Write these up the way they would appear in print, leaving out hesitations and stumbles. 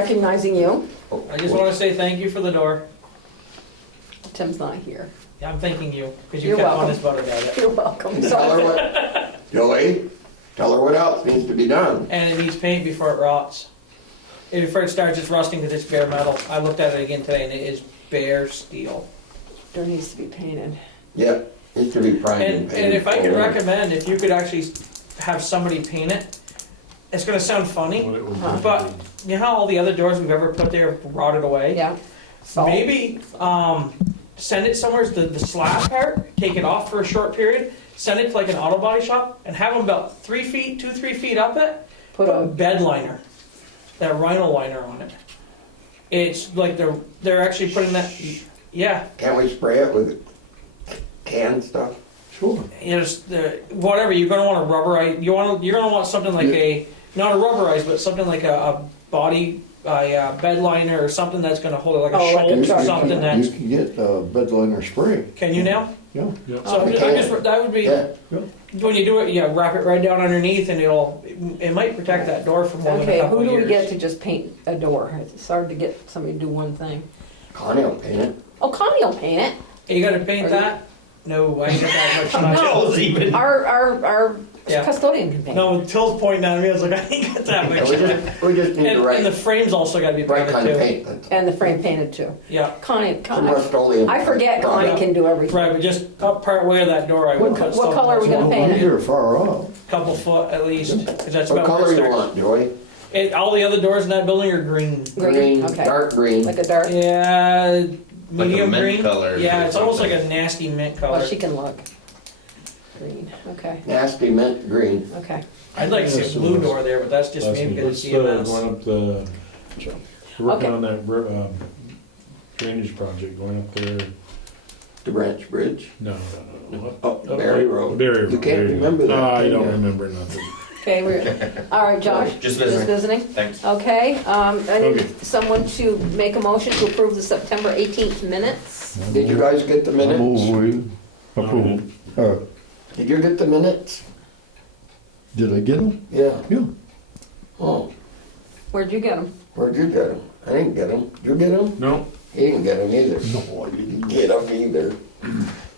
recognizing you. I just want to say thank you for the door. Tim's not here. Yeah, I'm thanking you, because you You're kept on welcome. this about about it. You're welcome. Tell her what, Joey, tell her what else needs to be done. And it needs paint before it rots. Before it starts, it's rusting because it's bare metal. I looked at it again today and it is bare steel. Door needs to be painted. Yep, needs to be primed and And painted. if I could recommend, if you could actually have somebody paint it, it's gonna sound funny, but you know how all the other doors we've ever put there have rotted away? Yeah. So Maybe send it somewhere, the slab part, take it off for a short period, send it to like an auto body shop, and have them about 3 feet, 2-3 feet up it, put put a a bed liner, that rhino liner on it. It's like they're actually putting that, yeah, Can't we spray it with canned stuff? Sure. whatever, you're gonna want a rubberize, you're gonna want something like not a rubberize, but something like a body, bed liner or something that's gonna hold it, like a Oh, like a Schultz or truck. something You that's, can get bed liner spray. can you now? Yeah. So we I can. just, that would be, Yeah, when you do it, you wrap it right down underneath and it might protect that door for more than a Okay, couple who of do we years. get to just paint a door? It's hard to get somebody to do one thing. Connie will paint it. Oh, Connie will paint it. Hey, you gotta paint that? No, I ain't got that much time. No. even. Our Yeah. custodian can paint. No, Till's pointing at me, I was like, I ain't got that Yeah, much time. we just need the And the right frame's also gotta be kind painted of too. paint. That's And the frame painted too. Yeah, Connie, some Rust-Oleum. I forget Connie can do everything. right, but just up part way of that door, I would What put what color are we gonna Well, paint it? you're far off. couple foot at least, cause that's What about color where it you starts. want, Joey? All the other doors in that building are green. Green, okay. Dark green. Like a dark, Yeah, Like a medium mint green. color Yeah, or it's almost like something. a nasty mint well, color. she can look. Green, okay, Nasty mint green. okay. I'd like to see a blue door there, but that's just me because it's EMS. Going up the, Sure. working Okay. on that drainage project, going up there, The Branch Bridge. no. Up Berry Road. Berry Road. You can't remember that. I can don't you? remember nothing. Okay, all right, Josh? Just visiting. Thanks. Okay, I Okay. need someone to make a motion to approve the September 18th minutes. Did you guys get the I move minutes? we approve. Did you get the minutes? Did I get them? Yeah. Yeah. Oh, Where'd you get them? where'd you get them? I didn't get them. Did you get them? No, He didn't get them either. No, I didn't. Get them either.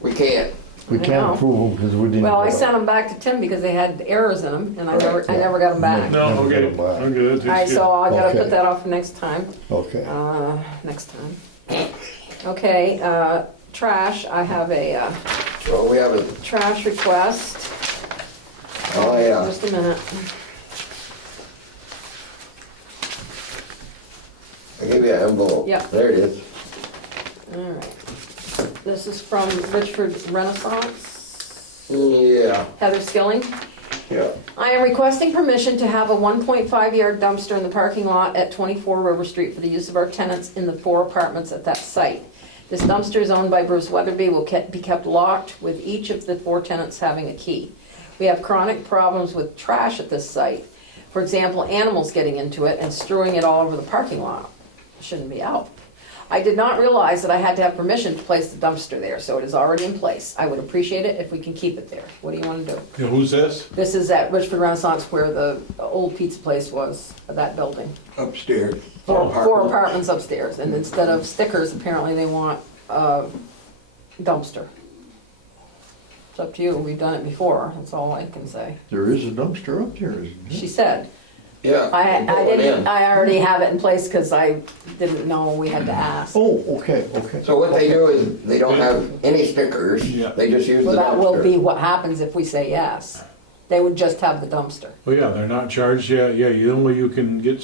We can't. We I can't know. approve them because we didn't. Well, I get 'em. sent them back to Tim because they had errors in them, and I Correct, never got them back. no, Never okay, got it back. okay, that All right, takes so care. I gotta Okay. put that off for next time, Okay. next time. Okay, trash, I have a So we have a, trash request. oh yeah. Just a minute. I gave you an envelope. Yep. There it is. All right. This is from Richford Renaissance. Yeah, Heather Skilling. yeah. I am requesting permission to have a 1.5 yard dumpster in the parking lot at 24 River Street for the use of our tenants in the 4 apartments at that site. This dumpster is owned by Bruce Weatherby, will be kept locked with each of the 4 tenants having a key. We have chronic problems with trash at this site. For example, animals getting into it and strewing it all over the parking lot. Shouldn't be out. I did not realize that I had to have permission to place the dumpster there, so it is already in place. I would appreciate it if we can keep it there. What do you want to do? Yeah, who's this? This is at Richford Renaissance where the old pizza place was, that building. Upstairs. 4 apartments upstairs, and instead of stickers, apparently they want a dumpster. It's up to you, we've done it before, that's all I can say. There is a dumpster up there, isn't there? She said, Yeah. I we put one didn't, in. I already have it in place because I didn't know we had to ask. Oh, okay, okay. So what they do is, they don't have any stickers, Yeah. they just use the Well, that will be dumpster. what happens if we say yes. They would just have the dumpster. Oh, yeah, they're not charged, yeah, the only way you can get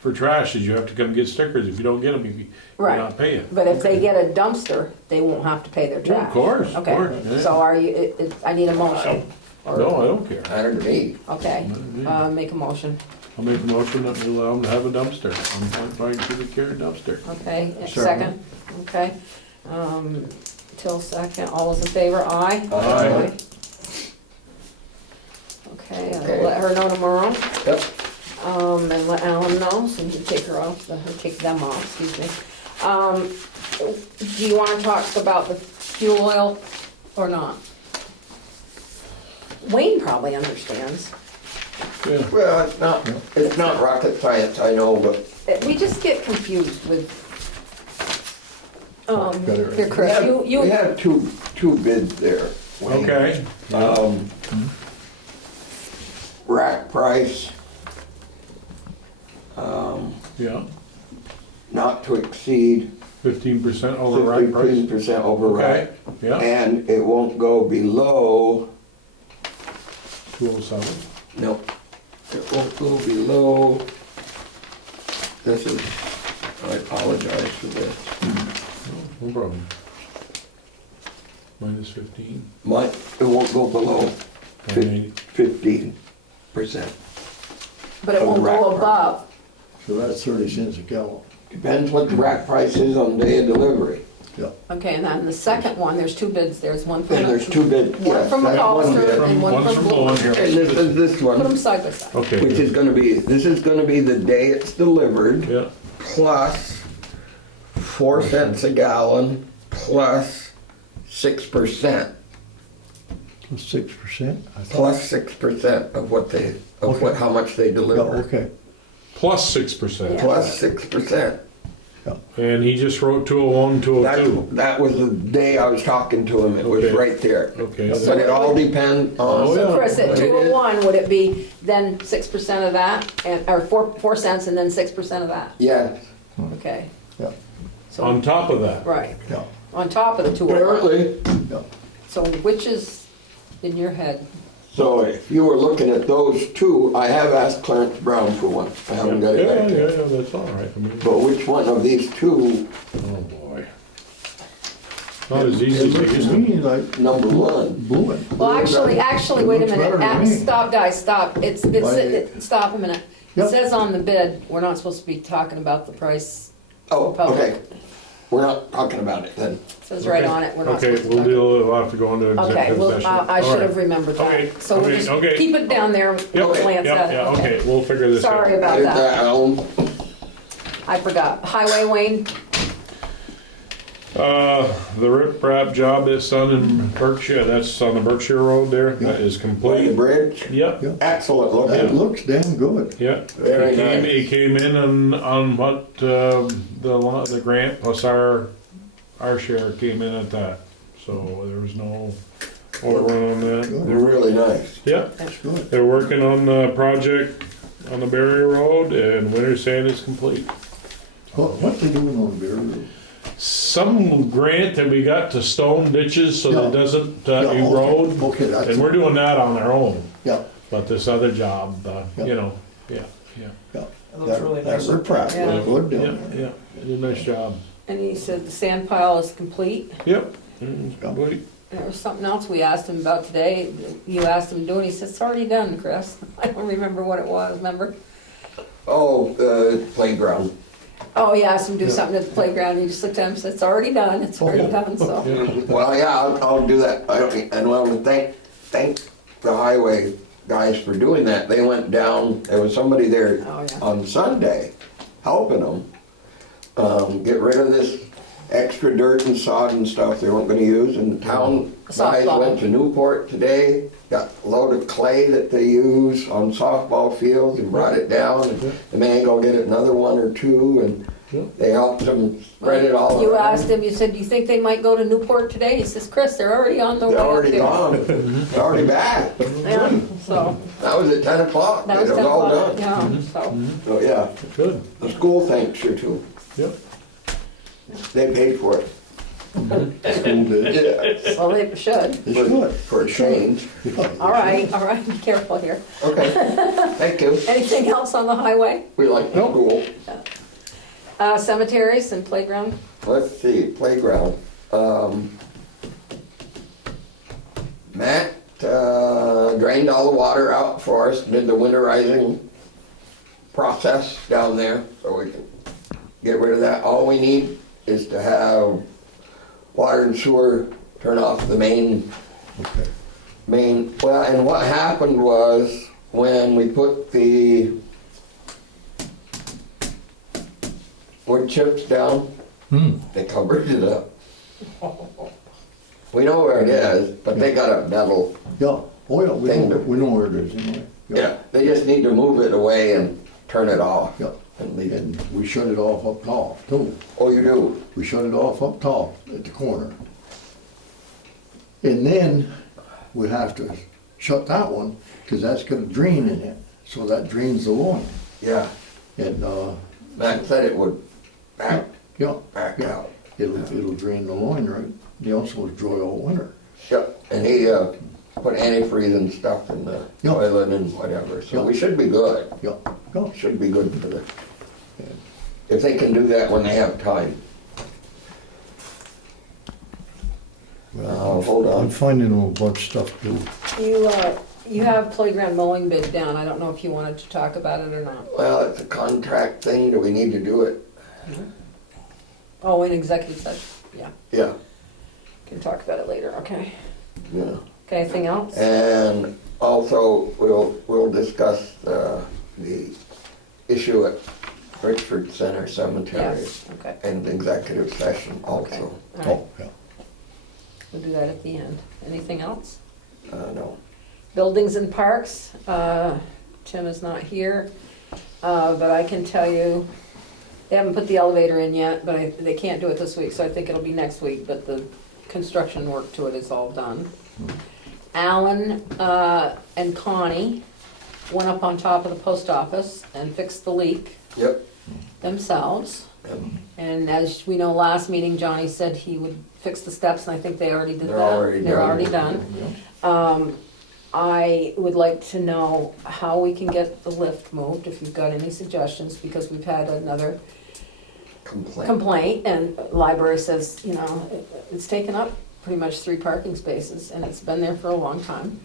for trash is you have to come get stickers, if you don't get them, you're Right. not paying. But if they get a dumpster, they won't have to pay their Well, trash. of course, yeah. So are you, I need a motion. Or- No, I don't care. Matter to me. Okay, make a motion. I'll make a motion that we allow them to have a dumpster, 1.5 cubic yard dumpster. Okay, Second. second, okay. Till second, all those in favor, aye? Aye. Okay, I'll let her know tomorrow, Yep. and let Alan know, so he can take her off, or take them off, excuse me. Do you wanna talk about the fuel oil or not? Wayne probably understands. Yeah. Well, it's not rocket science, I know, but We just get confused with, Got it right. here, Chris, we you, had two bids there. Wayne. Okay. Rack price, Yeah, not to exceed 15% over right price. 15% over rack. Okay, yeah, And it won't go below, 207. no, it won't go below, this is, I apologize for this. No problem. Minus 15. It won't go below And 15%. but it won't Rack go price. above. So that's 30 cents a gallon. Depends what the rack price is on the day of delivery. Yeah. Okay, and then the second one, there's two bids, there's one from, And there's two bids. one yes, from that's one McAllister bid. and one One's from from Bowen Blue. here. And this is this Put them one, side by side. Okay. which is gonna be, this is gonna be the day it's delivered, Yeah, plus 4 cents a gallon, plus 6%. 6%? I thought. Plus 6% of what they, of what, how much they Yeah, deliver. okay. plus 6%. Yeah. Plus 6%. And he just wrote 201, 202. That was the day I was talking to him, it was Okay. right there. Okay. But it all depends on. Oh, yeah. So Chris, at What it is. 201, would it be then 6% of that, and, or 4 cents and then 6% of that? Yes, Okay. Yeah, So, On top of that. right, yeah, on top of the 201. apparently. yeah. So which is in your head? So if you were looking at those two, I have asked Clarence Brown for one. I haven't got it Yeah, back yeah, yet. yeah, that's all right. I mean, But which one of these two, oh boy. Not as easy It as it looks used to to be. me like number one? blue. Well, actually, wait a Looks minute, better to me. stop, guys, stop, stop a minute. It Yep. says on the bid, we're not supposed to be talking about the price, Oh, Public. okay. We're not talking about it then. it says right on it, we're not Okay, supposed to we'll talk. deal, we'll have to go into Okay, executive well, session. I should All have right. remembered Okay, that, so we'll okay, just okay. keep it down there, Yep, glance yep, at it. yeah, okay, we'll figure this out. Sorry about Get that, down. I forgot. Highway, Wayne? The rip wrap job that's done in Berkshire, that's on the Berkshire Road there, that is Play the complete. bridge. Yep, Excellent looking. It looks damn good. yep. Very He came in on what, the grant plus our share came in at that. So there was no overrun on that. They're really nice. Yep, It's good. they're working on the project on the Barrier Road and winter sand is complete. What they doing on the Road? Some grant that we got to stone ditches so that it Yeah. doesn't Yeah, okay. erode. Okay, that's, And we're doing that on our own. yeah, But this other job, Yeah. you know, yeah. yeah. It looks really nice. That riprap Yeah. was good Yeah, down there. yeah, they did a nice job. And he said the sand pile is complete. Yep. It's complete. There was something else we asked him about today. You asked him to do it, he said, it's already done, Chris. I don't remember what it was, remember? Oh, playground. Oh, he asked him to do Yeah. something at the playground, and he just looked at him and said, it's already done, it's already done, so. Well, yeah, I'll do that. And well, to thank the highway guys for doing that. They went down, there was somebody there Oh, yeah. on Sunday helping them get rid of this extra dirt and sod and stuff they weren't gonna use. And the town guys Softball. went to Newport today, got a load of clay that they use on softball fields and brought it down. And the man go get another one or two and they helped them spread it all You around. asked him, you said, do you think they might go to Newport today? He says, Chris, they're already on their way They're up already there." gone, they're already back. Yeah, so, That was at 10 o'clock, that it was was 10 all o'clock, done. yeah, so. So, yeah, Good. the school thanks you too, Yep. they paid for it. School did. Yeah, Well, they should. It should. for a change. Yeah. All right, be careful here. Okay, thank you, Anything else on the highway? we like the school. Cemeteries and playground? Let's see, playground. Matt drained all the water out for us, did the winterizing process down there, so we can get rid of that. All we need is to have water and sewer turn off the main, Okay. well, and what happened was when we put the wood chips down, they covered it up. We know where it is, but they got a metal, Yeah, oh yeah, Thing we know where it is anyway. Yeah, they just need to move it away and turn it off Yep. and leave it. And we shut it off up top too. Oh, you do? We shut it off up top at the corner. And then we have to shut that one, cause that's got a drain in it, so that drains the loin. Yeah. And, Matt said it would back yeah, out. it'll drain the loin right, so it's dry all winter. Yep, and he put antifreeze and stuff in the Yeah. toilet and whatever, so Yeah. we should be good. Yeah, yeah. Should be good for the, if they can do that when they have time. Hold I'm on. finding a bunch of stuff too. You have playground mowing bid down. I don't know if you wanted to talk about it or not. Well, it's a contract thing, do we need to do it? Oh, in executive session, yeah. Yeah, Can talk about it later, okay. yeah. Okay, anything else? And also, we'll discuss the issue at Richford Center Cemetery Yes, okay, in executive session okay. also. All right, Oh, yeah. we'll do that at the end. Anything else? No. Buildings and parks, Tim is not here, but I can tell you, they haven't put the elevator in yet, but they can't do it this week, so I think it'll be next week, but the construction work to it is all done. Alan and Connie went up on top of the post office and fixed the leak Yep. themselves. Yep. And as we know, last meeting, Johnny said he would fix the steps, and I think they already did that. They're already They're done. already done. I would like to know how we can get the lift moved, if you've got any suggestions, because we've had another complaint, and library says, you know, it's taken up pretty much 3 parking spaces, and it's been there for a long time.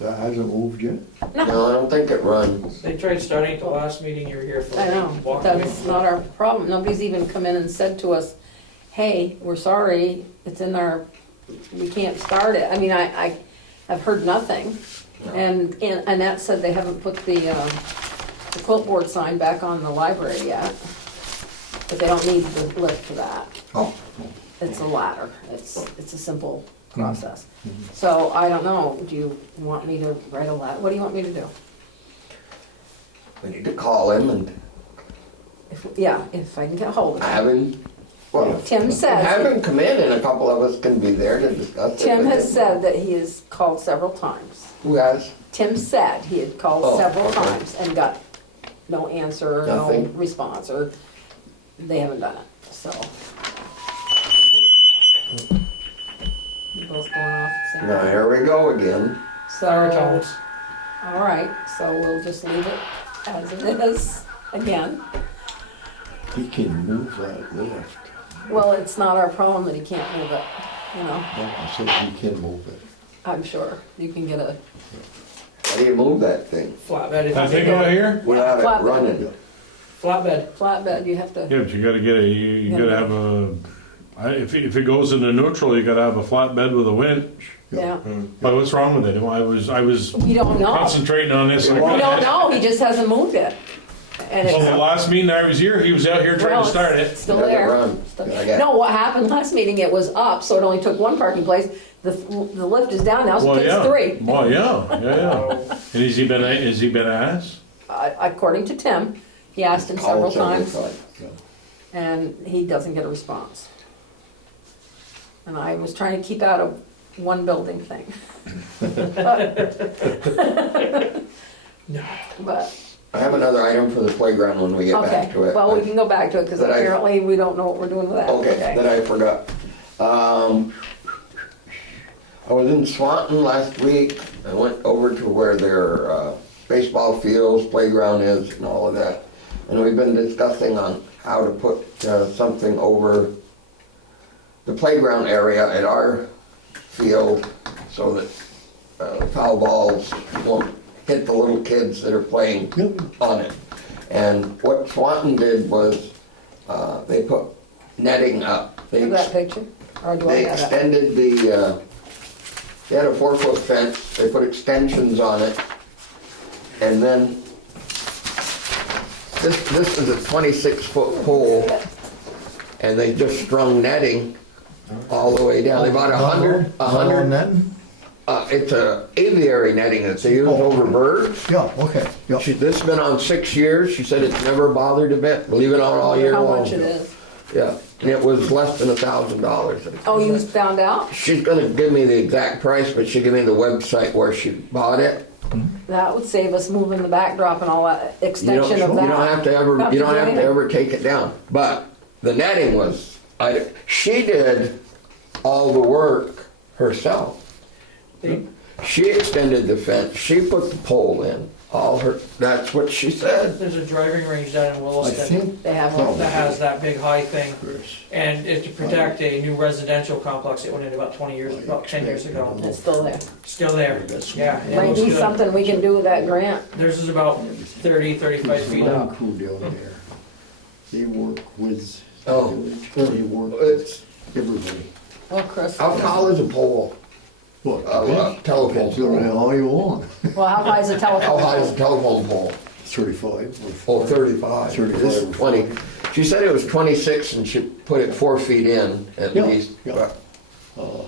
That hasn't moved yet? No, I don't think it runs. They tried starting at the last meeting you were here for. I know, Walk that's away. not our problem. Nobody's even come in and said to us, hey, we're sorry, it's in our, we can't start it. I mean, I have heard nothing. No. And Annette said they haven't put the quiltboard sign back on the library yet. But they don't need the lift for that. Oh. It's a ladder. It's a simple process. So I don't know, do you want me to write a letter? What do you want me to do? We need to call him and If I can get a hold of him. have him, well, Tim have says, him come in and a couple of us can be there to discuss it. Tim with has him. said that he has called several times. Who has? Tim said he had called Oh, several okay. times and got no answer or no Nothing? response, or they haven't done it, so. You both going off at the same Now, time? here we go again. Fire So, tones. all right, so we'll just leave it as it is again. He can move that lift. Well, it's not our problem that he can't move it, you know, I said he can move it. I'm sure. You can get a How do you move that thing Flatbed. if That you thing can over get it. here? without it flatbed. running? Flatbed. flatbed, you have to, Yeah, but you gotta get you gotta have if it goes into neutral, you gotta have a flatbed with a winch. yeah. But what's wrong with it? I was You don't know. concentrating on this. We don't know, he just hasn't moved it. And Well, the it's, last meeting I was here, he was out here trying well, to start it's it. still Doesn't there. run. Still- I got- No, what happened last meeting, it was up, so it only took 1 parking place. The lift is down now, so Well, it takes yeah. 3. Well, yeah. And has he been asked? According to Tim, he asked him several Called times, Yeah. and he doesn't get a response. And I was trying to keep out of one building thing. But, I have another item for the playground when we get okay, back to it. well, we can go back to it, because That I- apparently we don't know what we're doing with that. Okay, that I forgot. I was in Swanton last week. I went over to where their baseball fields, playground is and all of that. And we've been discussing on how to put something over the playground area at our field so that foul balls won't hit the little kids that are playing on it. And what Swanton did was they put netting up. Look at that picture, or do I They have that? extended they had a 4-foot fence, they put extensions on it, and then this is a 26-foot pole, and they just strung netting all the way down. They bought a hundred, Netting? It's a aviary netting that they use over birds. Yeah, okay, yeah. This has been on 6 years. She said it's never bothered a bit. Leave it on all year How long. much it is. Yeah, and it was less than $1,000. Oh, you found out? She's gonna give me the exact price, but she gave me the website where she bought it. That would save us moving the backdrop and all that You extension of that. don't have to ever, Not you don't do have to anything. ever take it down. But the netting was, she did all the work herself. They- She extended the fence, she put the pole in, that's what she said. There's a driving range down in I Williston think. They have Oh, one. that has that big high thing, Chris, and it's to protect a new residential complex that went in about 20 years, about 10 years ago. It's still there. Still there, yeah, it Might looks be good. something we can do with that grant. Theirs is about 30, 35 There's feet one up. crew down there. They work with the Oh. village, they work with everybody. Well, Chris. How tall is a pole? What? Telephone Depends on pole. how you want. Well, how high is the telephone? How high is a telephone pole? 35 Oh, 35. 35 This is or 20. 40. She said it was 26 and she put it 4 feet in at Yeah, least. yeah. but Well,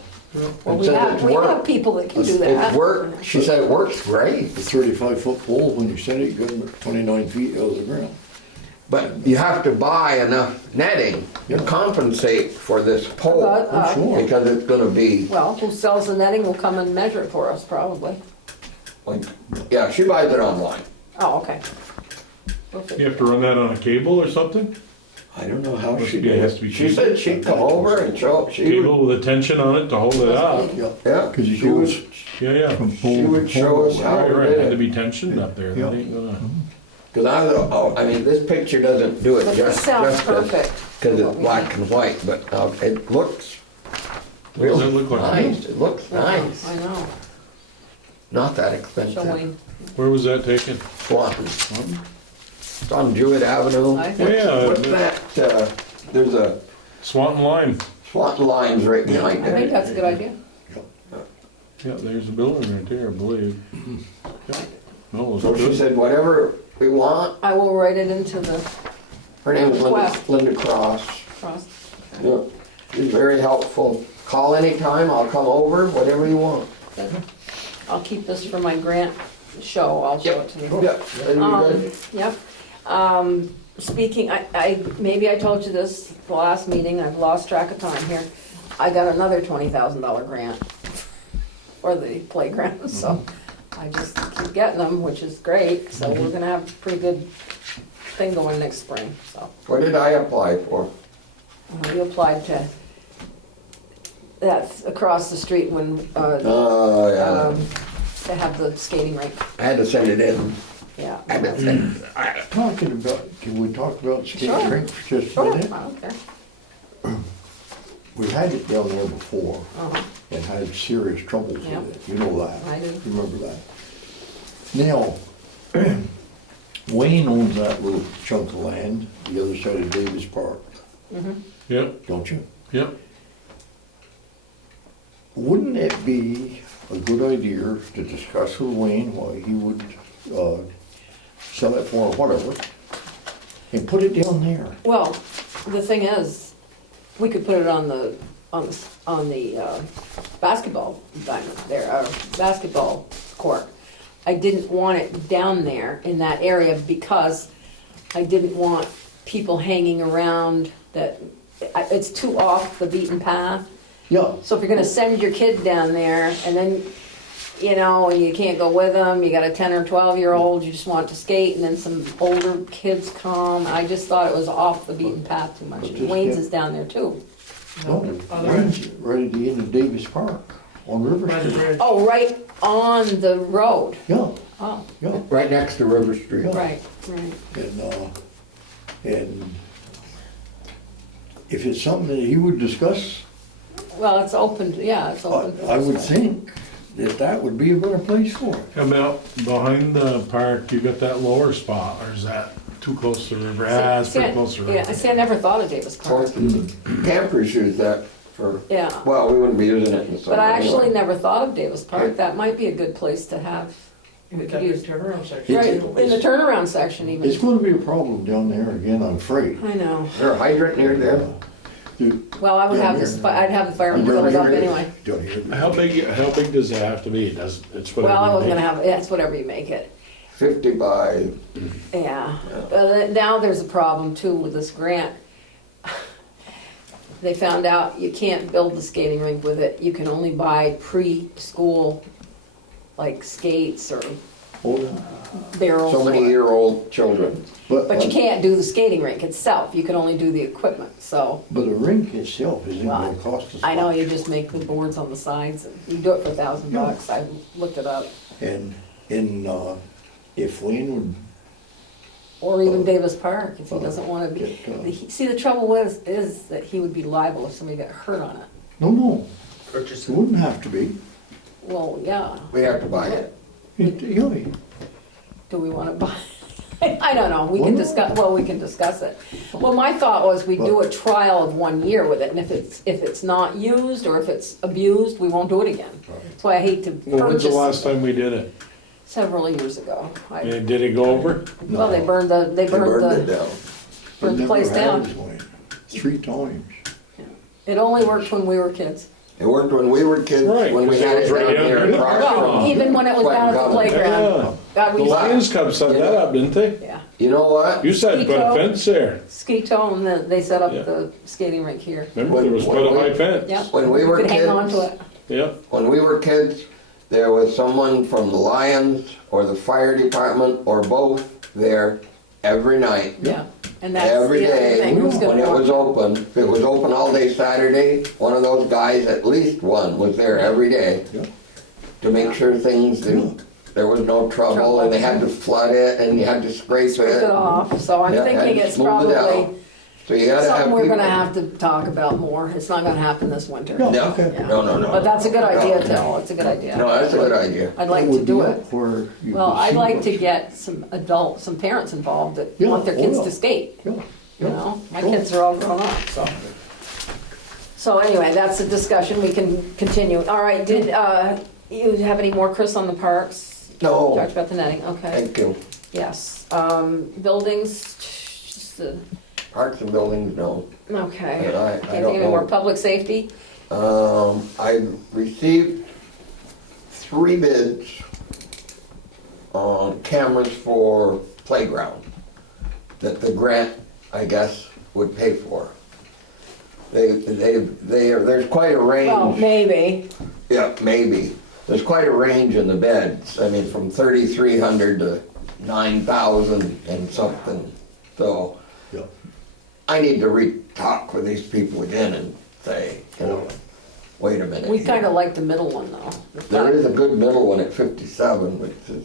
it we says have, it's we work. have people that can do It's that. work, she said it works great, The 35-foot pole, when you set it, you got them at 29 feet out of the ground. but you have to buy enough netting to Yeah. compensate for this pole. But, sure. Because it's gonna be, Well, who sells the netting will come and measure it for us, probably. like, yeah, she buys it online. Oh, okay. Perfect. You have to run that on a cable or something? I don't know how Must she be- did has to it. be She cable. said she'd come over and show, she would, Cable with a tension on it to hold it up. Yeah, yeah, because you she would, goes Yeah, yeah. from she pole would to show us pole. how Right, to right, did had to it. be tensioned up there, Yeah. that ain't gonna. Cause I mean, this picture doesn't do it But this just, sounds just perfect. cause it's black and white, but it looks What does really it look like? nice, it looks nice, I know. not that expensive. Showing. Where was that taken? Swanton. It's on Jewett Avenue. I Yeah, think, yeah. What's that, there's a Swanton Line. Swanton Lines right behind I think it. that's a good idea. Yeah, there's a building right there, I believe. Yeah. No, it's So she good. said, whatever we want, I will write it into the her name is Request. Linda Cross. cross. Yeah, she's very helpful. Call anytime, I'll come over, whatever you want. I'll keep this for my grant show, I'll show it to you. Yep, that'd be good. Yep. Speaking, maybe I told you this the last meeting, I've lost track of time here. I got another $20,000 grant for the playground, so I just keep getting them, which is great. So we're gonna have a pretty good thing going next spring, so. What did I apply for? We applied to, that's across the street when, Oh, yeah, to have the skating rink, I had to send it in. yeah. I had to send, Talking about, can we talk about skate Sure. rink for just a Sure, I minute? don't care. We had it down there before Uh-huh. and had serious troubles Yeah. with it, you know that. I do. You remember that? Now, Wayne owns that little chunk of land, the other side of Davis Park, Yep, don't you? yep. Wouldn't it be a good idea to discuss with Wayne why he would, sell it for whatever, and put it down there? Well, the thing is, we could put it on the basketball diamond there, basketball court. I didn't want it down there in that area because I didn't want people hanging around that, it's too off the beaten path. Yeah, So if you're gonna send your kid down there and then, you know, and you can't go with them, you got a 10 or 12-year-old, you just want to skate, and then some older kids come, I just thought it was off the beaten path too much. But just Wayne's get- is down there too. no, Wayne's right at the end of Davis Park, on River By the Street. bridge. Oh, right on the road. Yeah, Oh, yeah. right next to River Street. right. And if it's something that he would discuss, Well, it's open, yeah, it's open. I would think that that would be a better place for it. How about behind the park, you got that lower spot, or is that too close to the river? Ah, it's pretty close to the Yeah, river. see, I never thought of Davis Park. Campers use that for, Yeah, well, we wouldn't be using it in the summer. but I actually anyway. never thought of Davis Park. That might be a good place to have, You we got could that use, big turnaround section. right, too. in the turnaround section It's even. gonna be a problem down there again, I'm afraid. I know. Is there a hydrant near there? Well, I would have this, I'd have the firemen fill it up anyway. Don't hear me. How big does it have to be? It's Well, I whatever. wasn't you gonna make. have, yeah, it's whatever you make it. 50 by, Yeah, now there's a problem too with this grant. They found out you can't build the skating rink with it, you can only buy preschool, like skates or Oh, barrels. so many year-old children. But you can't do the skating rink itself, you can only do the equipment, so. But the rink itself isn't Well, gonna cost us. I know much. you just make the boards on the sides, and you do it for $1,000, I looked it up. And if Wayne would, Or even Davis Park, if he doesn't wanna be. Get, See, the trouble is that he would be liable if somebody got hurt on it. no, Purchase it wouldn't have to be. Well, yeah, We have to buy it. Yeah, do we wanna buy? I don't know, we Why can not? discuss it. Well, my thought was we do a trial of 1 year with it, and if it's not used or if it's abused, we won't do it again. That's why I hate to Well, when's the last purchase time we did it? several years ago. And did it go over? Well, they burned the, They burned it down. burned the It place never down. has, Wayne. 3 times. It only worked when we were kids. It worked when we were kids, Right, when we 'cause it had was it right down down here here. across Well, from. even when it was down at the Sweating playground. Yeah. God, we The used to- Lions Club set that up, didn't they? Yeah, You know what? You said put a Skeeto. fence there. Skeeto, and they set up Yeah. the skating rink here. Remember, there was put a high fence. Yeah. When we were Could hang on to kids, it. Yeah. when we were kids, there was someone from the Lions or the fire department or both there every night. Yeah, and that's Every the other day, thing, who's when it gonna was walk? open, if it was open all day Saturday, one of those guys, at least one, was there every day Yeah. to make sure things didn't, there was no trouble, and they had to flood it, and you had to scrape Scrape it it. off, so I'm Yeah, thinking and it's smooth it out. probably So you gotta have something we're people. gonna have to talk about more. It's not gonna happen this winter. No. No, Okay. no, no, no. But that's a good idea, No. Till, it's a good idea. No, that's a good idea. I'd like It to would do be it. up where you Well, could I'd see like what- to get some parents involved that Yeah, want their oh, kids yeah. to skate, Yeah, you yeah, know? My sure. kids are all grown up, so. So anyway, that's a discussion we can continue. All right, did, you have any more, Chris, on the parks? No, Talked about the netting, okay, thank you. yes. Buildings, just the, Parks and buildings, no. okay. But I Can't think don't of any more, know. public safety? I received 3 bids on cameras for playground that the grant, I guess, would pay for. There's quite a Well, range. maybe, Yeah, maybe. There's quite a range in the beds. I mean, from 3,300 to 9,000 and something. So Yeah. I need to re-talk with these people again and say, you know, wait a minute. we here. kinda like the middle one though. There is a good middle one at 57, which is,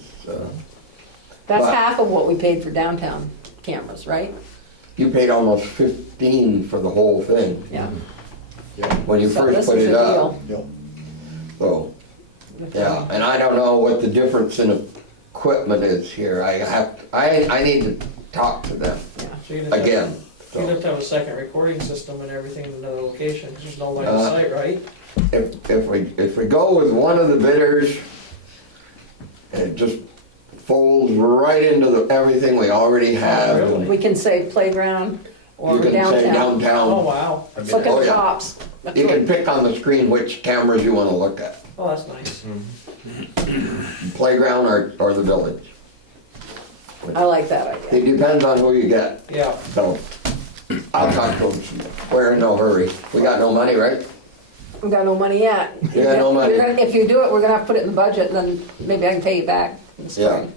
That's but- half of what we paid for downtown cameras, right? you paid almost 15 for the whole thing Yeah. when you So first this put was it a up. deal. Yeah. So, yeah, and I don't know what the difference in equipment is here. I need to talk to them So you'd have to- again. You'd So have to have a second recording system and everything in another location, because there's no line of Uh, sight, right? if we go with one of the bidders, it just folds right into everything we already have. really? We can say playground or You can say downtown. Oh, downtown. wow. Look Oh, at yeah. tops. That's You can what- pick on the screen which cameras you wanna look at, Oh, that's nice. playground or the village. I like that idea. It depends on who you get, Yeah. so I'll talk to them. We're in no hurry. We got no money, right? We got no money yet. You got no money. You're gonna- If you do it, we're gonna have to put it in the budget, and then maybe I can pay you back in the Yeah. spring.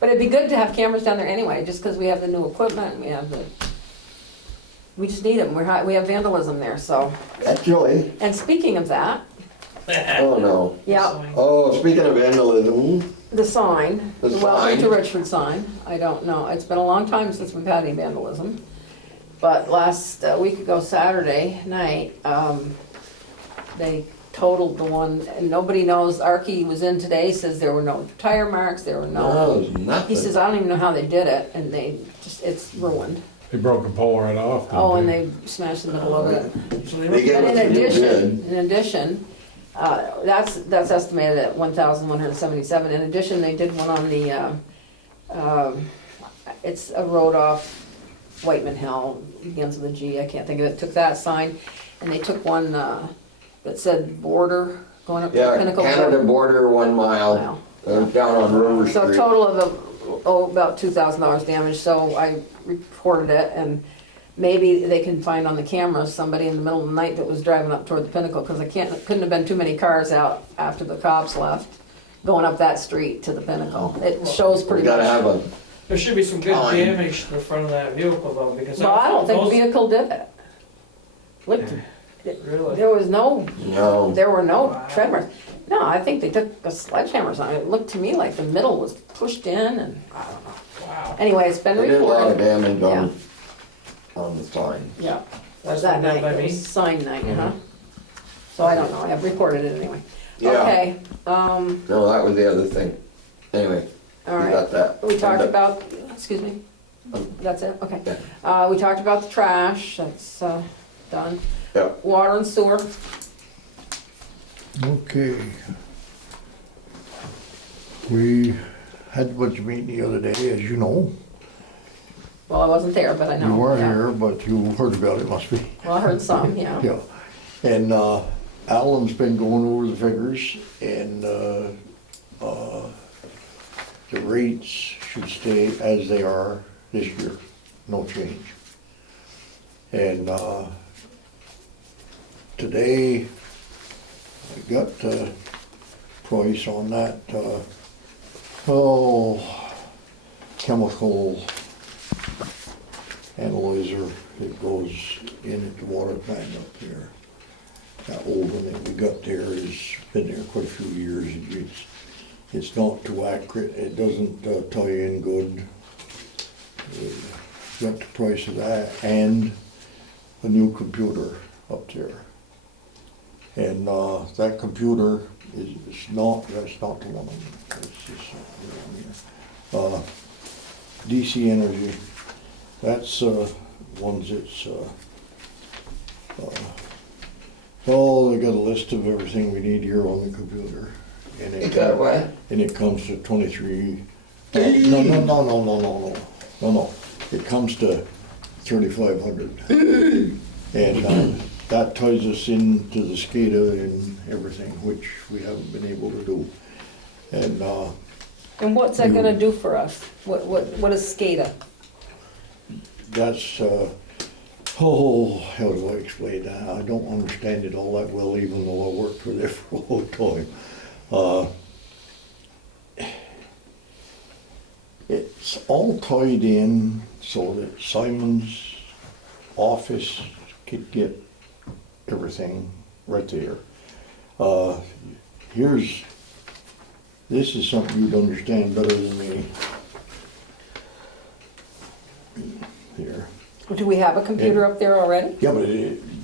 But it'd be good to have cameras down there anyway, just because we have the new equipment, we just need them, we have vandalism there, so. Actually, And speaking of that, oh no. yeah, Oh, speaking of vandalism, the sign, The the welcome sign. to Richford sign, I don't know, it's been a long time since we've had any vandalism. But last week ago, Saturday night, they totaled the one, and nobody knows, Arky was in today, says there were no tire marks, there were no, no. there's nothing. He says, I don't even know how they did it, and they just, it's ruined. They broke the pole right off. didn't Oh, and they smashed the middle of it. So they They must- get And what in you addition, did. that's estimated at 1,177. In addition, they did one on the, it's a road off Whiteman Hill, begins with a G, I can't think of it, took that sign, and they took one, that said border, going up to the Yeah, Pinnacle. Canada border 1 mile, down on River So a Street. total of, about $2,000 damage, so I reported it, and maybe they can find on the cameras somebody in the middle of the night that was driving up toward the Pinnacle, because couldn't have been too many cars out after the cops left, going up that street to the Pinnacle. It shows We pretty gotta much. have a, There should be some good Time. damage to the front of that vehicle though, because Well, I don't think the those- vehicle did it. Looked, Really? there was no, no, there were no Wow. tread marks. No, I think they took a sledgehammer or something. It looked to me like the middle was pushed in, and I don't know. Wow. Anyway, it's been they did a lot of reported. damage on the sign. Yeah, That's that not done night, by it was me. sign night, huh? So I don't know, I have reported it anyway. Yeah. Okay, No, that was the other thing. Anyway, all we right. got that. We talked about, excuse me, that's it, okay. Yeah. We talked about the trash, that's done. Yeah. Water and sewer, Okay. We had the budget meeting the other day, as you know. well, I wasn't there, but I know. You weren't yeah. here, but you heard about it, must be. Well, I heard some, yeah. Yeah. And Alan's been going over the figures, and the rates should stay as they are this year, no change. And today, I got the price on that, chemical analyzer that goes in at the water plant up there. That old one that we got there has been there quite a few years. It's not too accurate, it doesn't tie in good. Got the price of that and a new computer up there. And that computer that's not the one, it's just around here. DC Energy, that's ones that's, they got a list of everything we need here on the computer. And You got it what? And it comes to 23, no, it comes to 3,500. And that ties us into the SCADA and everything, which we haven't been able to do. And And what's that gonna do for us? What is SCADA? that's, how do I explain that? I don't understand it all that well, even though I worked for there for a long time. It's all tied in so that Simon's office could get everything right there. This is something you'd understand better than me. Here. Do we have a computer up there already? Yeah,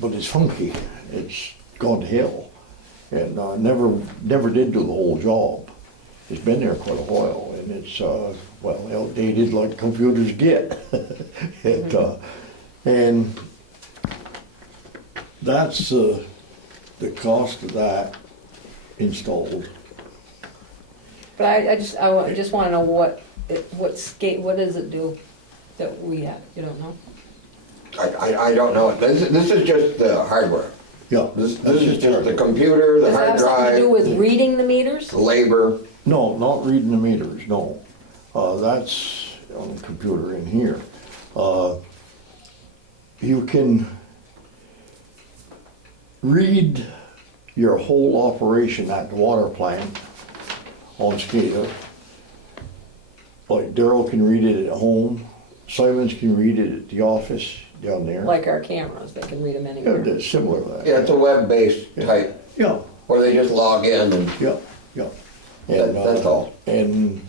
but it's funky. It's gone to hell. And never did do the whole job. It's been there quite a while, and it's, outdated like computers get. And that's the cost of that installed. But I just wanna know what does it do that we have, you don't know? I don't know. This is just the hardware. Yeah. This is just the computer, the Does it hard have something to do drive, with reading the meters? the labor. No, not reading the meters, no. That's on the computer in here. You can read your whole operation at the water plant on SCADA. Like Daryl can read it at home, Simons can read it at the office down there. Like our cameras, they can read them Yeah, anywhere. it's similar to that. Yeah, it's a web-based type, Yeah, where they just log in and yeah. And, that's all. And,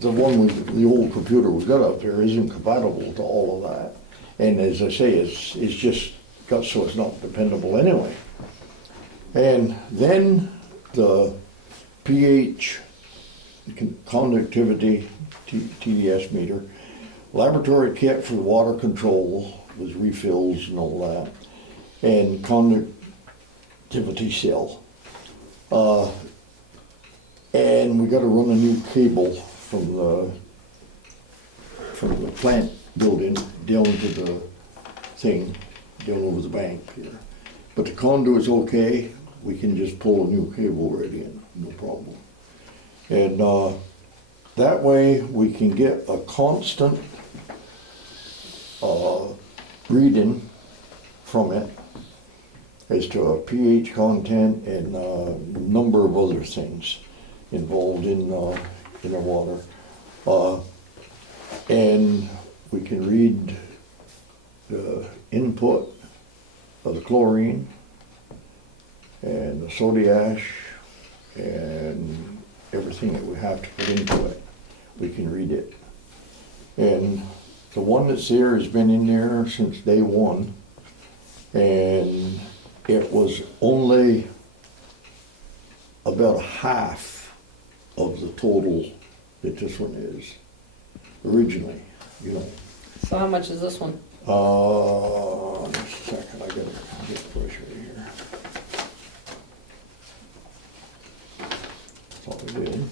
the old computer we got up there isn't compatible to all of that. And as I say, it's just got so it's not dependable anyway. And then the pH, conductivity, TDS meter, laboratory kit for the water control with refills and all that, and conductivity cell. And we gotta run a new cable from from the plant building down to the thing, down over the bank here. But the conduit's okay, we can just pull a new cable right in, no problem. And that way we can get a constant reading from it as to a pH content and a number of other things involved in the water. And we can read the input of the chlorine and the soda ash and everything that we have to put into it. We can read it. And the one that's there has been in there since day one, and it was only about half of the total that this one is originally, you know. So how much is this one? Just a second, I gotta get the pressure here. That's all I did.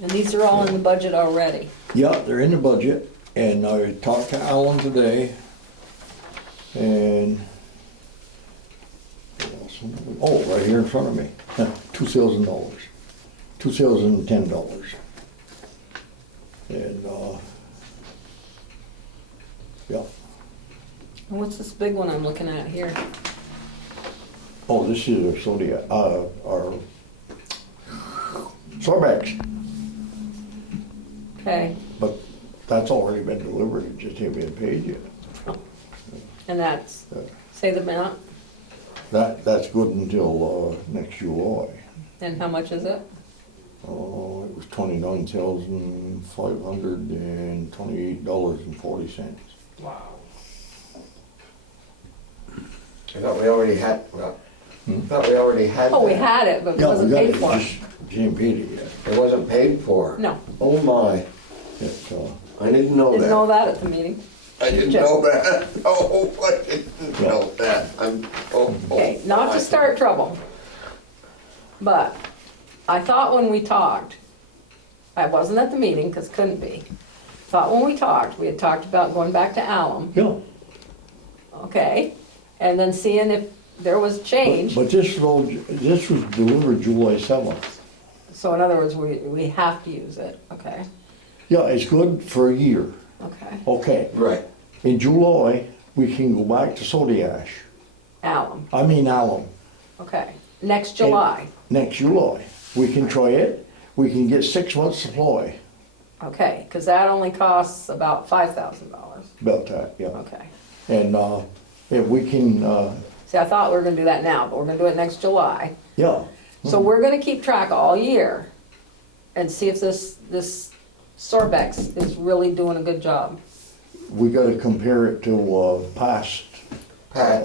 And these are all in the budget already. Yeah, they're in the budget, and I talked to Alan today, and oh, right here in front of me, $2,000, $2,010. And, yeah, And what's this big one I'm looking at here? oh, this is our Zodiac, our Sorbex, Okay, but that's already been delivered, it just ain't been paid yet. and that's, Uh, say the amount, That's good until, next July. and how much is it? Oh, it was $29,528.40. Wow. I thought we already had, well, I thought we already had Oh, we that. had it, but it Yeah, we wasn't got paid it, for. just ain't paid it yet. It wasn't paid for? No, Oh my, It, I didn't know didn't know that. that at the meeting. I didn't Just- know that. Oh, I didn't know that. Oh. Okay, not my. to start trouble, but I thought when we talked, I wasn't at the meeting, because couldn't be. Thought when we talked, we had talked about going back to Alum, yeah, okay? And then seeing if there was change. but this was delivered July 7th. So in other words, we have to use it, okay? Yeah, it's good for a year. Okay, Okay, Right. in July, we can go back to soda ash. Alum, Alum, okay. Next July, next July. We can try it, we can get 6 months supply, okay, because that only costs about $5,000, about that, yeah. okay. And, if we can, See, I thought we were gonna do that now, but we're gonna do it next July. yeah, So we're gonna keep track all year and see if this Sorbex is really doing a good job. we gotta compare it to, past. Pat.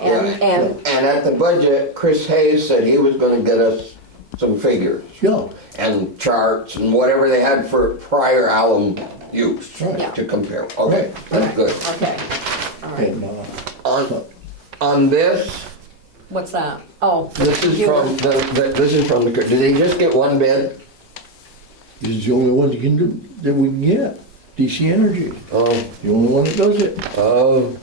And, Yeah. and, And at the budget, Chris Hayes said he was gonna get us some figures Yeah, and charts and whatever they had for prior alum use Yeah. to compare. Okay, that's good. okay, all right. and, On this, What's that? Oh. this is you- from the, did they just get one bid? this is the only one that can do, that we can get, DC Energy, Oh. the only one that does it. Oh,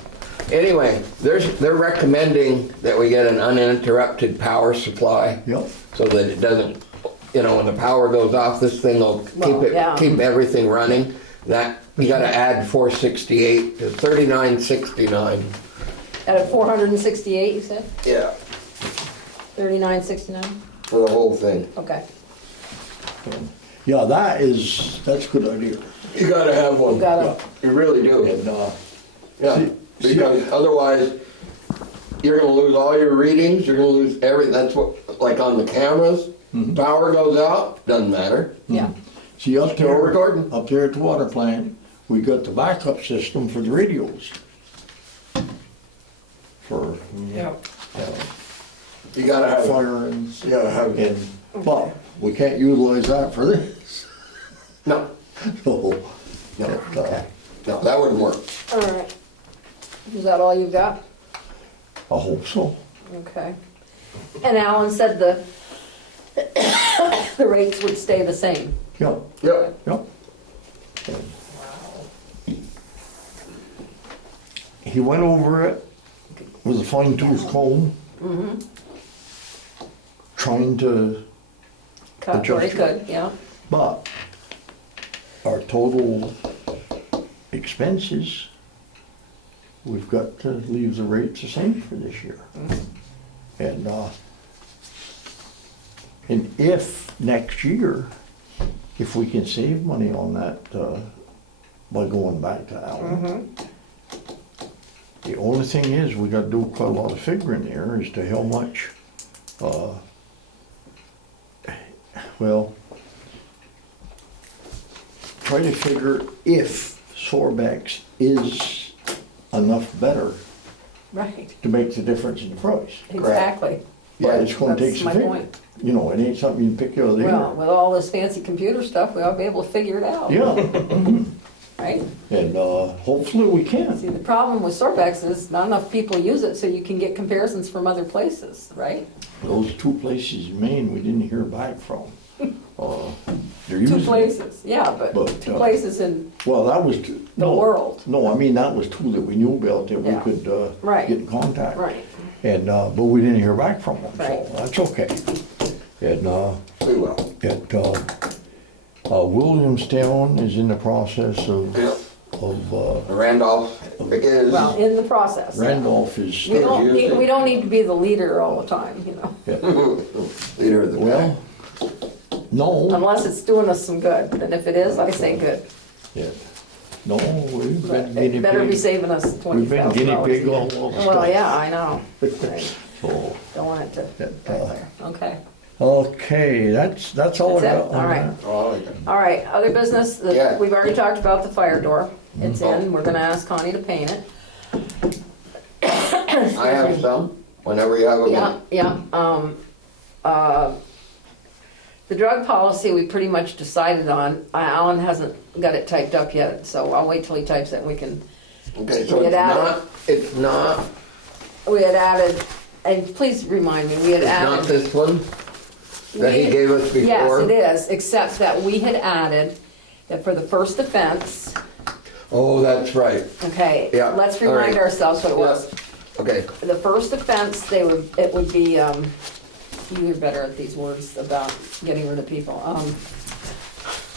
anyway, they're recommending that we get an uninterrupted power supply Yep, so that it doesn't, when the power goes off, this thing will Well, yeah. keep everything running. That, you gotta add 468 to 3969. At a 468, you said? Yeah. 3969? For the whole thing. Okay. yeah, that's a good idea. You gotta have one. You gotta, You really do. And, Yeah, see- because otherwise, you're gonna lose all your readings, you're gonna lose everything. That's what, like on the cameras, power goes out, doesn't matter. yeah, see up Still there, recording. up there at the water plant, we got the backup system for the radios. For, Yeah. You gotta have, fire and, you gotta have, and, but we can't utilize that for this. no, So, no, but, no, that wouldn't work. all right. Is that all you've got? I hope so. Okay. And Alan said the rates would stay the same. Yeah, Yep. yeah. he went over it with a fine tooth comb. Trying to, Cut where he Adjust could, yeah. but our total expenses, we've got to leave the rates the same for this year. And if next year, if we can save money on that, by going back to Allen. The only thing is, we gotta do quite a lot of figuring there as to how much, well, try to figure if Sorbex is enough better Right, to make the difference in the price. exactly. But it's gonna take That's some my figuring. point. You know, it ain't something you can pick out of the Well, air. with all this fancy computer stuff, we ought to be able to figure it out. Yeah, Right? and hopefully we can. See, the problem with Sorbex is not enough people use it, so you can get comparisons from other places, right? Those two places in Maine, we didn't hear back from. They're using Two it. places, yeah, but But, two places in Well, that was two. the no, world. No, I mean, that was two that we knew about that we Yeah. could Right. get in contact. Right. And, but we didn't hear back from them, so Right. that's okay. And, We will. Williamstown is in the process Yeah. of, Randolph is, Well, in the process. yeah. Randolph is, We don't, using it. we don't need to be the leader all the time, you know, yeah. leader of the pack. Well, no, unless it's doing us some good, and if it is, I say good. yeah, no, we've But been guinea it better be pig. saving us We've been guinea $20,000. pig all the Well, stuff. yeah, I know. Right. So, Don't want it to Yeah, backfire. Okay. okay, that's all I That's it? got on All right. that. Oh, yeah. All right, other business, Yeah. we've already talked about the fire door. It's in, we're gonna ask Connie to paint it. I have some, whenever you have a Yeah, minute. yeah, the drug policy, we pretty much decided on. Alan hasn't got it typed up yet, so I'll wait till he types it and we can, Okay, so Get out. it's not, we had added, and please remind me, we had it's not added. this one that he gave us before? Yes, it is, except that we had added that for the first offense, Oh, that's right. okay, Yeah, let's all right. remind ourselves what it was. Okay, The first offense, it would be, you're better at these words about getting rid of people.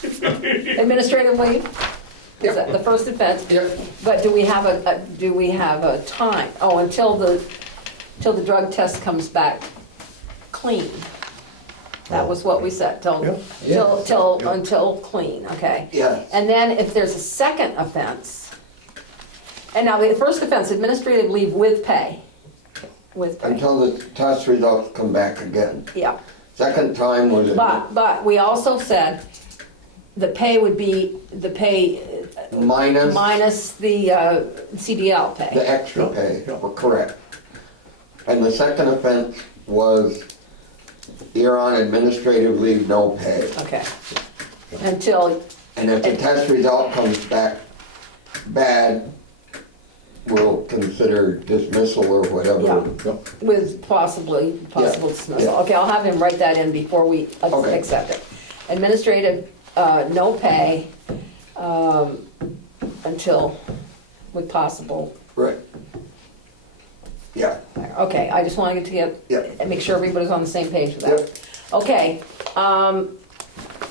Administrative leave, is that the first offense? Yep. But do we have a time? Oh, until the drug test comes back clean. That was what we said, Yep. until clean, okay? Yes. And then if there's a second offense, and now the first offense, administrative leave with pay. With pay, until the test results come back again. yeah. Second time was it? But we also said the pay would be the pay Minus minus the CDL pay. the extra Yeah, pay, yeah. we're correct. And the second offense was you're on administrative leave, no pay. Okay. Until, And if the test result comes back bad, we'll consider dismissal or whatever. Yeah. Yep. with possible Yeah, dismissal. yeah. Okay, I'll have him write that in before we Okay. accept it. Administrative, no pay until, with possible, Right. Yeah, okay, I just wanted to get, Yeah. and make sure everybody's on the same page with Yep. that. Okay,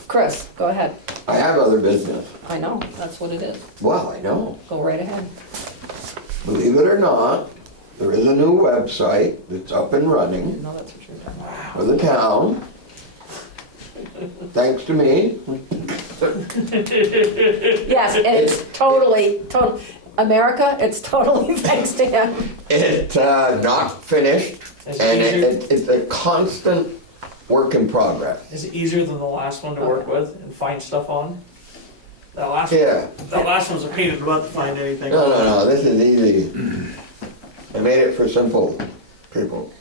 Chris, go ahead. I have other business. I know, that's what it is. Well, I know. Go right ahead. Believe it or not, there is a new website that's up and running No, that's what you're talking about. for the town. Thanks to me. Yes, and it's totally, America, it's totally thanks to him. It's not finished, It's and easier- it's a constant work in progress. Is it easier than the last one to work with and find stuff on? That last Yeah. that last one's a pain in the butt to find anything. No, this is easy. I made it for simple people.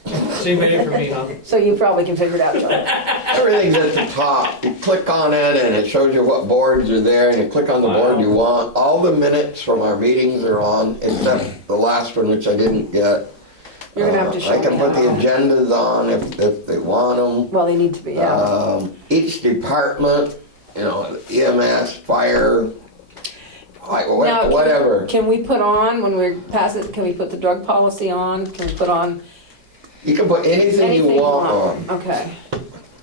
So you made it for me, huh? So you probably can figure it out, John. Everything's at the top. You click on it and it shows you what boards are there, and you click on the board you want. All the minutes from our meetings are on, except the last one, which I didn't get. You're gonna have to show I can me put the how. agendas on if they want them. Well, they need to be, yeah. Each department, you know, EMS, fire, Now, whatever. Can we put on, when we pass it, can we put the drug policy on? Can we put on You can put anything anything you want on. Okay.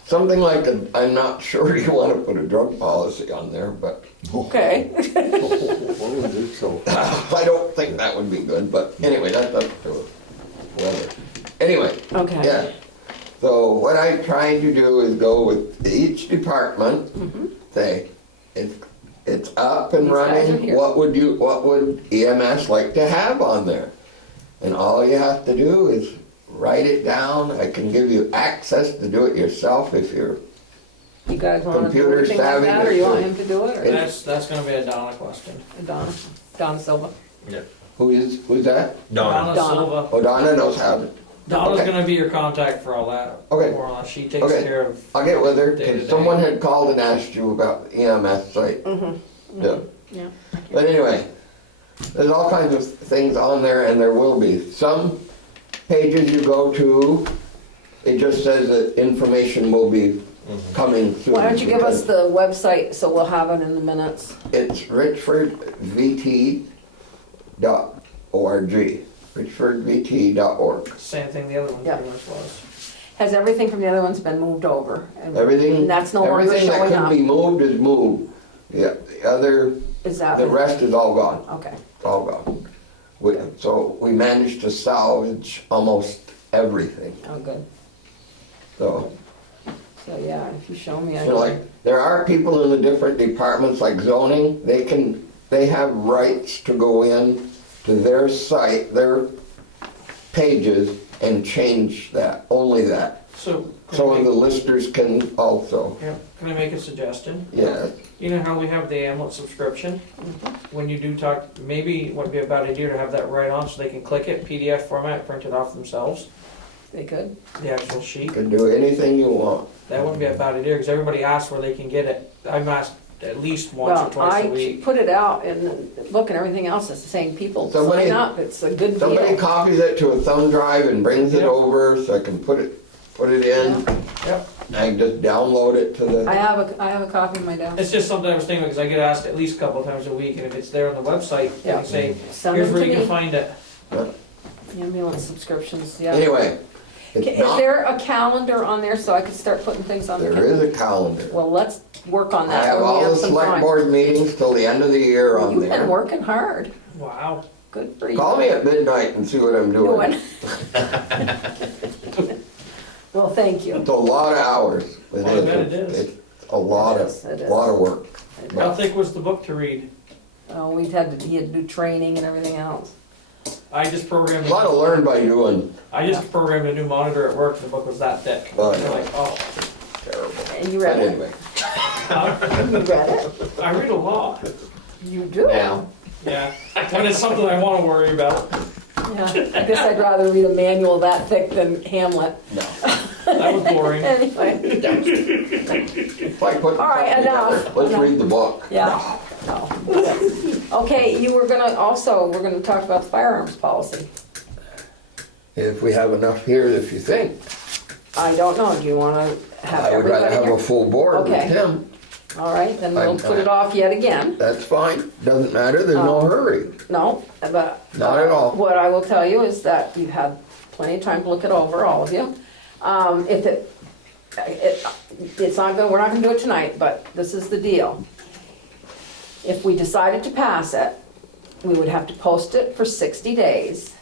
Something like I'm not sure you want to put a drug policy on there, but Okay. What was it, so? I don't think that would be good, but anyway, that's up to whoever. Anyway, Okay. yeah. So what I tried to do is go with each department, say, it's up and These guys are running, here. what would EMS like to have on there? And all you have to do is write it down. I can give you access to do it yourself if you're, You guys want to do Computer anything like savvy, that, or you want him to do it, or That's gonna be a Donna question. Donna Silva? who's that? Donna Donna. Silva. Oh, Donna knows how to. Donna's Okay. gonna be your contact for all that. Okay. More or less. She takes Okay. care of. I'll get with her, Day to because day. someone had called and asked you about EMS site. Yeah. Yeah. But anyway, there's all kinds of things on there, and there will be. Some pages you go to, it just says that information will be coming soon. Why don't you give us because the website, so we'll have it in the minutes? It's richfordvt.org, richfordvt.org. Same thing the other one Yeah. pretty much was. Has everything from the other ones been moved over? And Everything, that's no longer everything that showing can up? be moved is moved. Yeah, the other, Is that? the rest is all gone. Okay. It's all gone. So we managed to salvage almost everything. Oh, good. So, So, yeah, if you show me, I you know, like, there are people in the different departments, like zoning, they have rights to go in to their site, their pages, and change that, only that. So, So the listers can also, yeah, can I make a suggestion? yeah. You know how we have the Amlet subscription? When you do talk, maybe it would be a bad idea to have that right on so they can click it, PDF format, print it off themselves, They could. the actual sheet. You can do anything you want. That wouldn't be a bad idea, because everybody asks where they can get it. I'm asked at least once or Well, twice a I week. put it out, and look, and everything else, it's the same people. Somebody- Sign up, it's a good Somebody deal. copies it to a thumb drive and brings it Yep. over so I can put it in. Yep. I can just download it to I the, have a copy in my desk. It's just something I was thinking, because I get asked at least a couple of times a week, and if it's there on the website, they Yeah. can say, Send here's them where to you can me. find it. Ambulance subscriptions, yeah. anyway. It's Is not, there a calendar on there so I can start putting things on the there calendar? is a calendar. Well, let's work on I that have when we all have the some select time. board meetings till the end of the year on You've been there. working hard. Wow. Good for you. Call me at midnight and see what I'm doing. Well, thank you. It's a lot of hours. I bet it is. It's a lot It is, it is. of work. How thick was the book to read? Oh, he had to do training and everything else. I just programmed. A lot to learn by doing. I just programmed a new monitor at work. The book was that thick. Oh, I'm yeah. like, oh, Terrible. And you But read it? anyway, You read it? I read a lot. You do? Now. Yeah, when it's something I want to worry about. Yeah, I guess I'd rather read a manual that thick than Hamlet. no. That was boring. Anyway, It's like putting All right, something together. enough. Let's Enough. read the book. yeah. No. Okay, we're gonna talk about the firearms policy. If we have enough here, if you think. I don't know, do you wanna have I would rather everybody have a here? full board with Okay. him. All right, then we'll I'm- put it off yet again. That's fine. Doesn't matter. There's no hurry. No, but. Not at all. What I will tell you is that you've had plenty of time to look it over, all of you. If it's not gonna, we're not gonna do it tonight, but this is the deal. If we decided to pass it, we would have to post it for 60 days.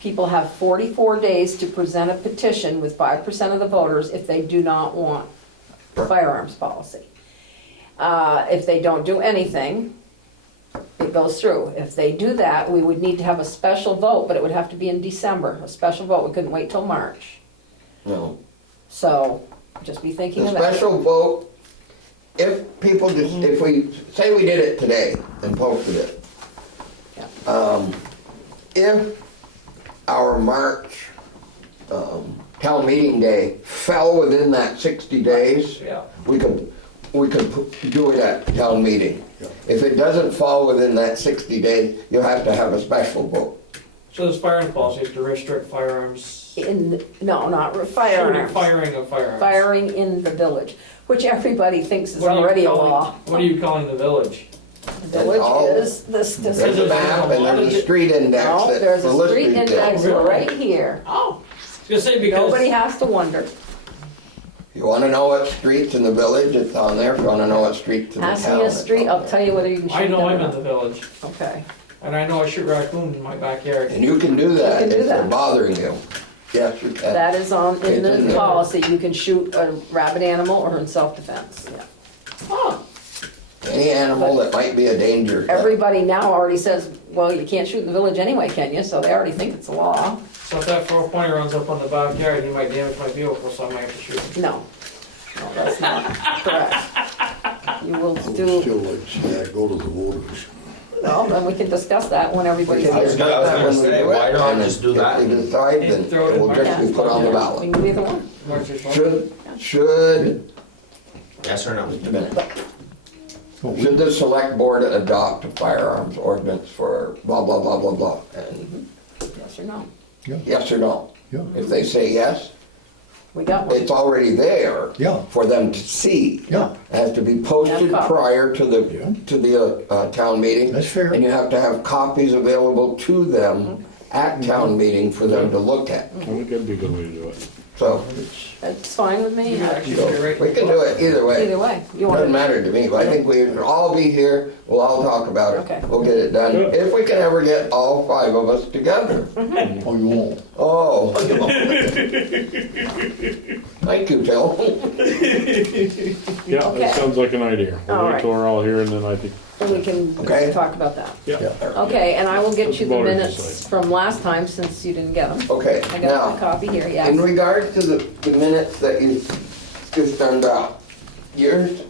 People have 44 days to present a petition with 5% of the voters if they do not want the firearms policy. If they don't do anything, it goes through. If they do that, we would need to have a special vote, but it would have to be in December, a special vote. We couldn't wait till March. No. So, just be thinking The of that. special vote, if people just, if we, say we did it today and posted it. If our March, town meeting day fell within that 60 days, Yeah. we could do it at town meeting. Yeah. If it doesn't fall within that 60 days, you'll have to have a special vote. So this firearms policy is to restrict firearms. No, not Shooting, firearms. firing of firearms. Firing in the village, which everybody thinks is What are you already a calling- law. What are you calling the village? The village is this There's district. a map and there's a street index. No, that there's a Felicity street did. index Really? right here. Oh, I was gonna say because. Nobody has to wonder. You wanna know what streets in the village, it's on there. If you wanna know what streets in the town. Ask me a it's street, on I'll there. tell you whether you can shoot I know them or I'm in not. the village, Okay. and I know I shoot raccoons in my backyard. And you can do that can do if they're that. bothering you. Yes, you can. That is on, in It's in the there. policy, you can shoot a rabid animal or in self-defense, yeah. Huh. Any animal that might be a danger. Everybody now already says, well, you can't shoot in the village anyway, can you? So they already think it's a law. So if that 4-pointer runs up on the backyard, he might damage my vehicle, so I might have to shoot him. No, no, that's not correct. You will I would do, still like to see that go to the voters. no, then we can discuss that when everybody's I here. was gonna say, why not just do that? If they decide, then And throw it it will in just March. be put on the We ballot. can do either one. March or something. Should, Yes or no? just a minute. Oh, we- Should the select board adopt a firearms ordinance for blah, blah, blah, blah, blah? And Yes or no? yes or no? Yeah, If they say yes, We got one. it's already there yeah, for them to see. yeah, It has to be posted Yeah, copy. prior to Yeah. the town meeting. that's fair. And you have to have copies available to them at town meeting for them to look at. I think that'd be a good way to do it. So, It's fine with me. You can actually so shoot it right in we the can butt. do it either way. Either way. You want Doesn't to, matter to me, but I think we should all be here, we'll all talk about Okay. it. We'll get it done. Good. If we can ever get all 5 of us together. Oh, you won't. Oh. Thank you, Phil. Yeah, Okay. that sounds like an idea. We'll All wait right. till we're all here and then I think, we can Okay. talk about that. yeah. Okay, and I will get you the Voters minutes decide. from last time since you didn't get them. Okay, I got a now, copy here, in yes. regard to the minutes that you just turned out, yours,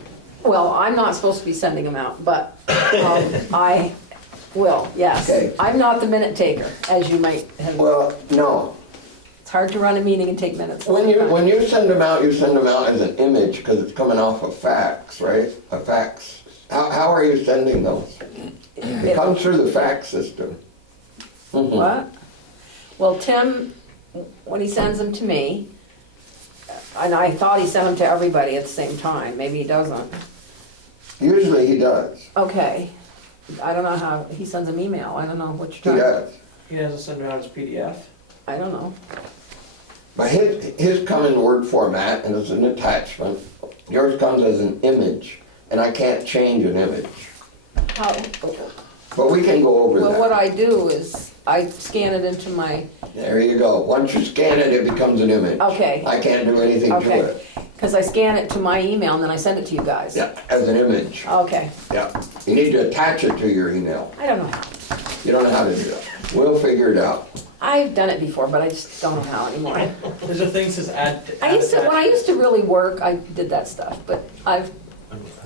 Well, I'm not supposed to be sending them out, but I will, yes. Okay. I'm not the minute taker, as you might have. well, no. It's hard to run a meeting and take minutes. When you send them out, you send them out as an image, because it's coming off a fax, right? A fax. How are you sending those? It comes through the fax system. Mhm. What? Well, Tim, when he sends them to me, and I thought he sent them to everybody at the same time, maybe he doesn't. Usually he does. Okay, I don't know how, he sends an email, I don't know what He you're talking. does. He doesn't send it out as PDF. I don't know. But his come in Word format and it's an attachment. Yours comes as an image, and I can't change an image. How, But we can go over well, what that. I do is, I scan it into my, There you go. Once you scan it, it becomes an image. Okay. I can't do anything to okay, it. because I scan it to my email and then I send it to you guys. Yeah, as an image. Okay, Yeah. You need to attach it to your email. I don't know how. You don't know how to do it. We'll figure it out. I've done it before, but I just don't know how anymore. There's a thing that says add. When I used to really work, I did that stuff, but I've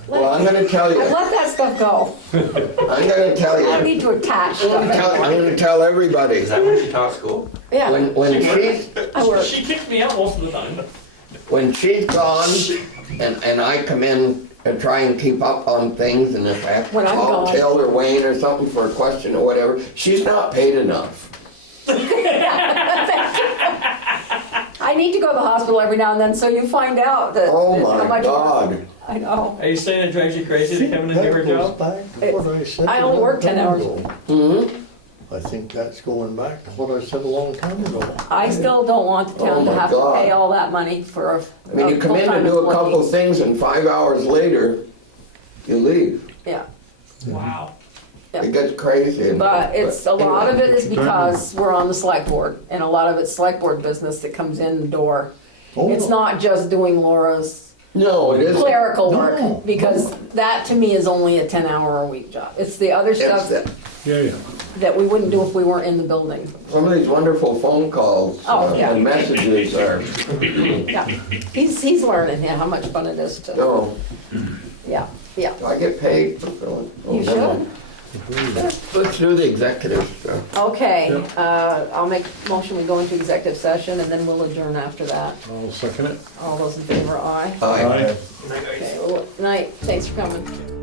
Well, I'm gonna tell you, I've let that stuff go. I'm gonna tell you, I need to attach I'm gonna stuff. tell everybody. Is that when she taught school? Yeah, When I work. She kicks me out most of the time. when she's gone and I come in and try and keep up on things and if I have to When I'm call gone. Till or Wayne or something for a question or whatever, she's not paid enough. I need to go to the hospital every now and then, so you find out that. Oh how my much- God. I know. Are you saying it drives you crazy to come in and do her That goes job? back to what I said. I a only long work 10 time hours. ago. Hmm? I think that's going back to what I said a long time ago. I still don't want the town Oh to my have to God. pay all that money for a. I mean, you come in and do a couple things and 5 hours later, you leave. Yeah, Wow. Yeah. It gets crazy. but it's, a lot of it is Anyway. because we're on the select board, and a lot of it's select board business that comes in the door. Oh, It's no. not just doing Laura's No, it isn't. clerical No, work, because that to me is only a 10-hour-a-week job. It's the other It's stuff that- Yeah. that we wouldn't do if we weren't in the building. Some of these wonderful phone calls Oh, yeah. and messages are, Yeah, he's learning, yeah, how much fun it is to, no, yeah, yeah. do I get paid for filling? Oh, You never should. mind. Let's do the executive stuff. Okay, I'll make motion, we go into executive session, and then we'll adjourn after that. I'll second it. All those in favor, aye. Aye. Okay, well, night, thanks for coming.